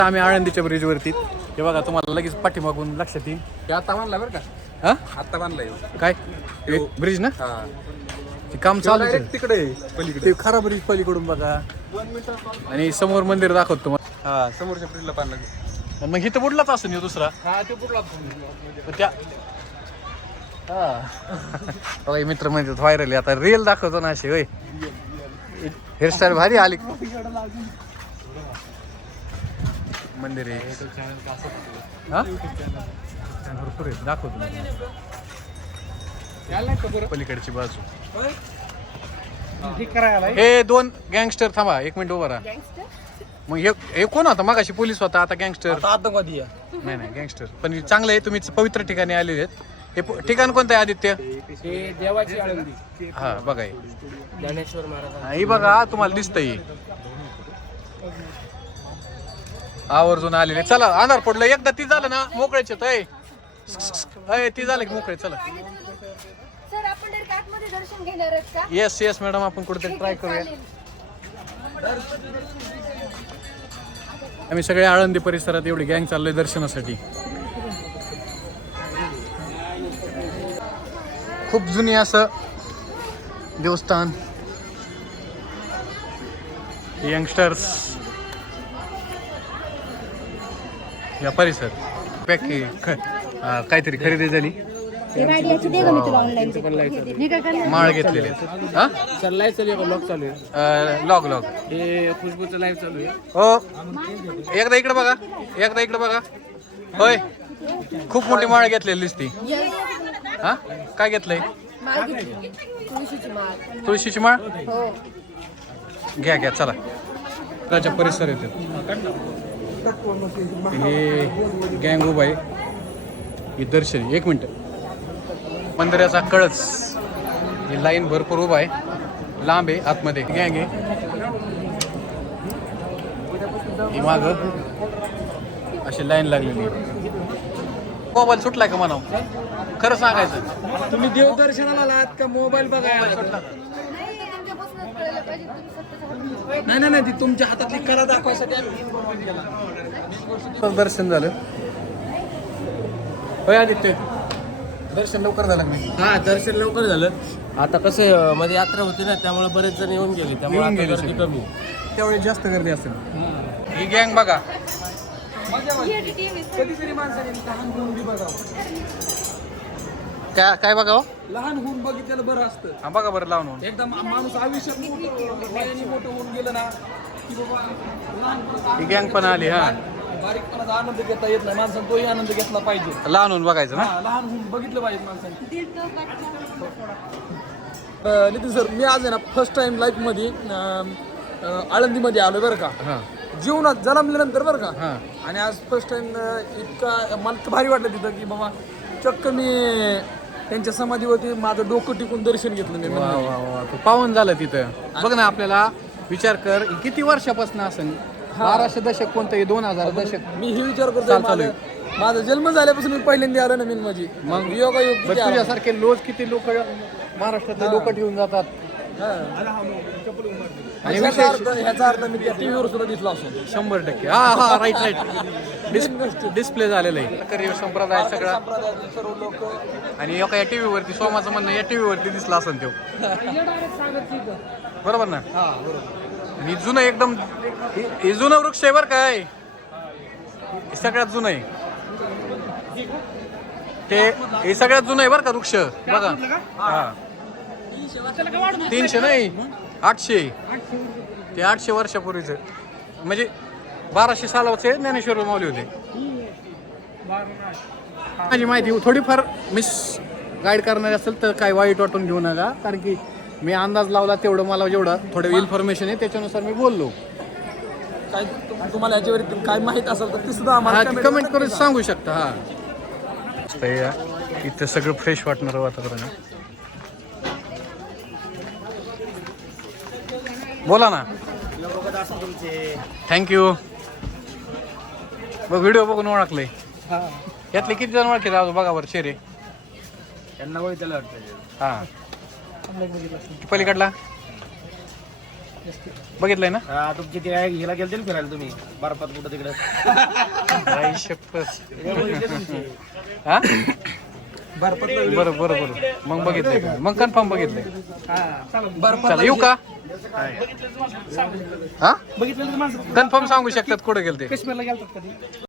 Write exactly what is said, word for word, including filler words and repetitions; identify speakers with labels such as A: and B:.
A: आम्ही आळंदीच्या ब्रिजवरती. हे बघा तुम्हाला लगेच पाठीमागून लक्षात येईल.
B: ते आता बांधला बरं का?
A: हा
B: आता बांधलाय
A: काय ब्रिज ना?
B: हा
A: ते काम चालू आहे
B: तिकडे पलीकडे.
A: ते खरा ब्रिज पलीकडून बघा. आणि समोर मंदिर दाखवतो तुम्हाला.
B: हा समोरच्या ब्रिजला बांधला.
A: मग इथं बुडलाच असं नाही दुसरा.
B: हा ते बुडला
A: पण त्या हा मित्र म्हणजे व्हायरल आता रील दाखवतो ना अशी होय. हेअरस्टाईल भारी आली. मंदिर आहे हा भरपूर आहे दाखवतो पलीकडची बाजू. हे दोन गँगस्टर थांबा एक मिनिट उभा राहा. मग हे हे कोण होता मगाशी पोलीस होता आता गँगस्टर
B: आतंकवादी
A: नाही नाही गँगस्टर पण चांगलं आहे. तुम्ही पवित्र ठिकाणी आलेले आहेत. हे प- ठिकाण कोणतं आहे आदित्य?
B: देवाची आळंदी
A: हा बघा हे.
B: ज्ञानेश्वर महाराज.
A: हा, ही बघा तुम्हाला दिसतंय आवर्जून आलेले. चला अंधार पडलं एकदा ती झालं ना मोकळेच आहे ती झालं की मोकळे. चला
C: सर आपण डायरेक्ट आतमध्ये दर्शन घेणार आहेत का?
A: येस येस मॅडम आपण कुठेतरी ट्राय करूया. आम्ही सगळे आळंदी परिसरात एवढी गँग चाललोय दर्शनासाठी. खूप जुनी असं देवस्थान. यंगस्टर्स या परिसर पॅक काहीतरी खरेदी झाली. माळ घेतलेले हा
B: लाईव्ह चालू आहे लॉक चालू आहे.
A: लॉग लॉग
B: हे खुशबूचं लाईव्ह चालू आहे.
A: हो एकदा इकडे बघा एकदा इकडे बघा. होय खूप मोठी माळ घेतलेली दिसती. हा काय घेतलंय? तुळशीची माळ घ्या घ्या चला. त्याच्या परिसर येते हे गँग उभा आहे. हे दर्शन एक मिनिट. मंदिराचा कळस ही लाईन भरपूर उभा आहे लांब आहे आतमध्ये गँग आहे. ही माग अशी लाईन लागलेली. मोबाईल सुटलाय का म्हणाव खरं सांगायचं.
B: तुम्ही देवदर्शनाला आलात का मोबाईल बघायला? नाही नाही नाही ती तुमच्या हातातली कला दाखवायसाठी
A: दर्शन झालं. होय आदित्य दर्शन लवकर झालं नाही?
B: हा दर्शन लवकर झालं. आता कसं मध्ये यात्रा होती ना त्यामुळे बरेच जण येऊन गेले त्यामुळे
A: येऊन
B: आता
A: गेले
B: गर्दी
A: सगळे.
B: कमी.
A: त्यावेळी जास्त गर्दी असेल. ही गँग बघा
B: कधीतरी माणसाने लहान होऊन बी बघावं.
A: काय काय बघा
B: लहान होऊन बघितलेलं बरं असतं.
A: हा बघा बरं लावून.
B: एकदा मा- माणूस आयुष्यात मोठं वयाने मोठं होऊन गेलं ना की बाबा लहानपणाचा
A: ही गँग पण आली. हा
B: बारीकपणाचा आनंद घेता येत नाही माणसाने तोही आनंद घेतला पाहिजे.
A: लहान होऊन बघायचं ना.
B: हा, लहान होऊन बघितलं पाहिजे माणसाने. नितीन सर मी आज आहे ना फर्स्ट टाइम लाईफ मध्ये अं, अं, आळंदीमध्ये आलो बरं का.
A: हा
B: जीवनात जन्मल्यानंतर बरं का.
A: हा
B: आणि आज फर्स्ट टाइम इतका मला तर भारी वाटलं तिथं की बाबा चक्क मी त्यांच्या समाधीवरती माझं डोकं टिकून दर्शन घेतलं मी.
A: वा वा वा तू पावन झालं तिथं. बघ ना आपल्याला विचार कर किती वर्षापासून असेल. बाराशे दशक कोणतं आहे? दोन हजार दशक
B: मी हे विचार करतो
A: चाल चालू आहे.
B: माझा माझा जन्म झाल्यापासून मी पहिल्यांदा आलो ना मी माझी
A: मग
B: योगा योग
A: बरं, तुझ्यासारखे रोज किती लोक महाराष्ट्रातले लोक ठेवून जातात. आणि
B: ह्याचा
A: विशेष
B: अर्थ ह्याचा अर्थ मी त्या टीव्हीवर सुद्धा दिसलो असतो.
A: शंभर टक्के हा हा राईट राईट डिस्प्ले झालेलं आहे. करियर संप्रदाय सगळा
B: सर्व लोक
A: आणि एका या टीव्ही वरती सोमाचं म्हणणं या टीव्ही वरती दिसला असेल तो बरोबर ना.
B: हा बरोबर.
A: मी जुनं एकदम हे- हे जुनं वृक्ष आहे बरं काय. हे सगळ्यात जुनं आहे ते. हे सगळ्यात जुनं आहे बरं का वृक्ष बघा. हा तीनशे नाही आठशे. ते आठशे वर्षापूर्वीचं म्हणजे बाराशे सालाचे ज्ञानेश्वर माऊली होते. माझी माहिती थोडीफार मिस गाईड करणारी असेल तर काय वाईट वाटून घेऊ नका. कारण की मी अंदाज लावला तेवढं मला जेवढं थोडं इन्फॉर्मेशन आहे त्याच्यानुसार मी बोललो.
B: काय तुम- तुम्हाला याच्यावरती काय माहित असेल तर ते सुद्धा आम्हाला comment
A: कमेंट
B: मध्ये
A: करून सांगू शकता. हा इथं सगळं फ्रेश वाटणारं वातावरण आहे. बोला ना. थँक्यू. बघ व्हिडिओ बघून ओळखले.
B: हा.
A: यातले किती जण ओळखले अजून बघा बरं चेहरे.
B: त्यांना वय त्याला वाटतं.
A: हा पलीकडला बघितलंय ना
B: हा, तुमची ते हिला गेलते ना फिरायला तुम्ही बर्फात कुठं तिकडे
A: आई शपथ हा
B: बर्फात
A: बरं बरं बरं मग बघितलंय का मग कन्फर्म बघितलंय चला येऊ का हा
B: बघितलं माणसं
A: कन्फर्म सांगू शकतात कुठे गेलते
B: काश्मीरला गेलतात कधी